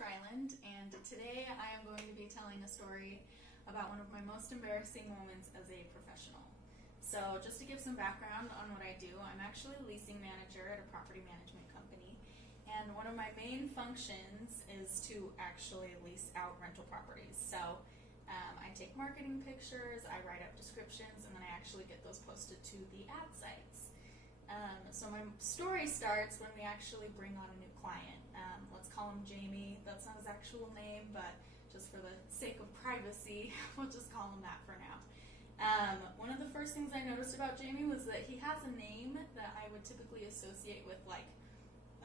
Ryland, and today I am going to be telling a story about one of my most embarrassing moments as a professional. So just to give some background on what I do, I'm actually a leasing manager at a property management company, and one of my main functions is to actually lease out rental properties. So I take marketing pictures, I write up descriptions, and then I actually get those posted to the ad sites. So my story starts when we actually bring on a new client. Let's call him Jamie. That's not his actual name, but just for the sake of privacy, we'll just call him that for now. One of the first things I noticed about Jamie was that he has a name that I would typically associate with like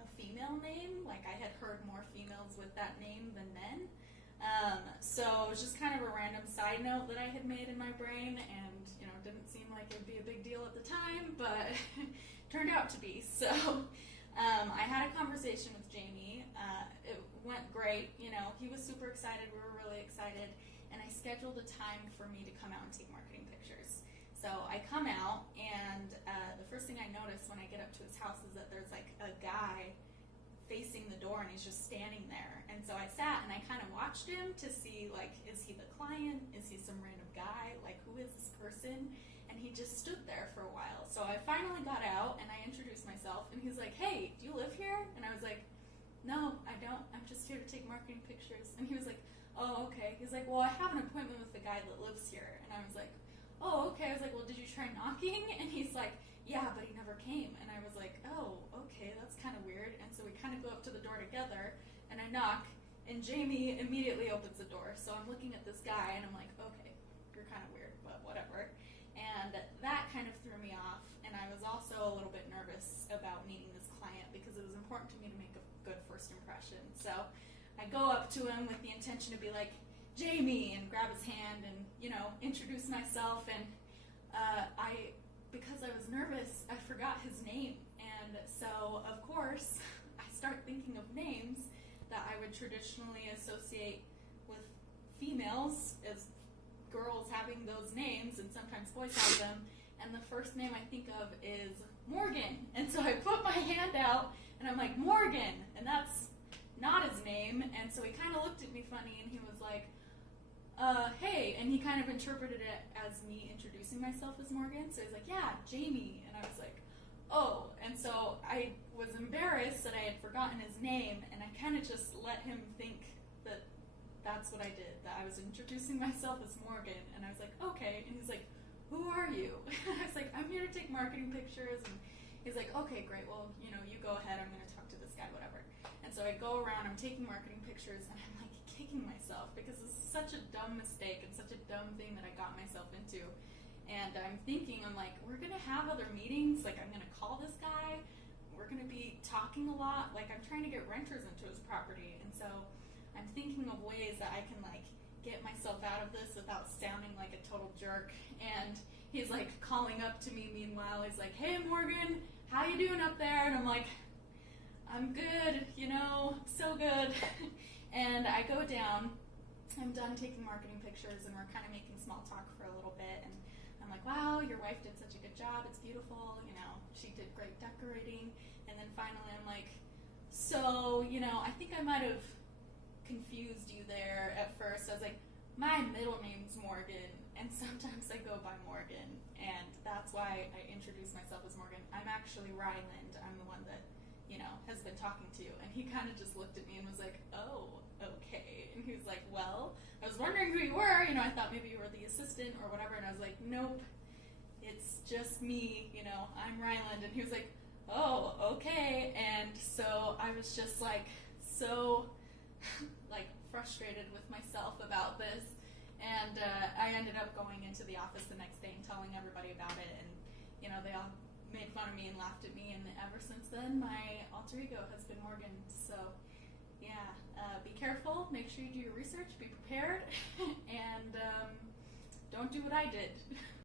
a female name. Like I had heard more females with that name than men. So it was just kind of a random side note that I had made in my brain, and didn't seem like it'd be a big deal at the time, but turned out to be. So I had a conversation with Jamie. It went great. He was super excited. We were really excited, and I scheduled a time for me to come out and take marketing pictures. So I come out, and the first thing I notice when I get up to his house is that there's like a guy facing the door, and he's just standing there. And so I sat and I kind of watched him to see, like, is he the client? Is he some random guy? Like, who is this person? And he just stood there for a while. So I finally got out and I introduced myself, and he's like, "Hey, do you live here?" And I was like, "No, I don't. I'm just here to take marketing pictures." And he was like, "Oh, okay." He's like, "Well, I have an appointment with the guy that lives here." And I was like, "Oh, okay." I was like, "Well, did you try knocking?" And he's like, "Yeah, but he never came." And I was like, "Oh, okay, that's kind of weird." And so we kind of go up to the door together, and I knock, and Jamie immediately opens the door. So I'm looking at this guy, and I'm like, "Okay, you're kind of weird, but whatever." And that kind of threw me off, and I was also a little bit nervous about meeting this client because it was important to me to make a good first impression. So I go up to him with the intention to be like, "Jamie," and grab his hand and introduce myself, and because I was nervous, I forgot his name. And so, of course, I start thinking of names that I would traditionally associate with females as girls having those names, and sometimes boys have them. And the first name I think of is Morgan. And so I put my hand out, and I'm like, "Morgan," and that's not his name. And so he kind of looked at me funny, and he was like, "Hey," and he kind of interpreted it as me introducing myself as Morgan. So he's like, "Yeah, Jamie," and I was like, "Oh." And so I was embarrassed that I had forgotten his name, and I kind of just let him think that that's what I did, that I was introducing myself as Morgan. And I was like, "Okay." And he's like, "Who are you?" And I was like, "I'm here to take marketing pictures." And he's like, "Okay, great, well, you go ahead, I'm going to talk to this guy, whatever." And so I go around, I'm taking marketing pictures, and I'm like kicking myself because this is such a dumb mistake and such a dumb thing that I got myself into. And I'm thinking, I'm like, we're going to have other meetings, like I'm going to call this guy, we're going to be talking a lot, like I'm trying to get renters into his property. And so I'm thinking of ways that I can like get myself out of this without sounding like a total jerk. And he's like calling up to me meanwhile. He's like, "Hey Morgan, how you doing up there?" And I'm like, "I'm good, so good." And I go down, I'm done taking marketing pictures, and we're kind of making small talk for a little bit. And I'm like, "Wow, your wife did such a good job. It's beautiful. She did great decorating." And then finally I'm like, "So, I think I might have confused you there at first. I was like, my middle name's Morgan, and sometimes I go by Morgan, and that's why I introduce myself as Morgan. I'm actually Ryland. I'm the one that, has been talking to you." And he kind of just looked at me and was like, "Oh, okay." And he was like, "Well, I was wondering who you were. I thought maybe you were the assistant or whatever." And I was like, "Nope, it's just me. I'm Ryland." And he was like, "Oh, okay." And so I was just like so like frustrated with myself about this, and I ended up going into the office the next day and telling everybody about it, and they all made fun of me and laughed at me, and ever since then my alter ego has been Morgan. So yeah, be careful, make sure you do your research, be prepared, and don't do what I did.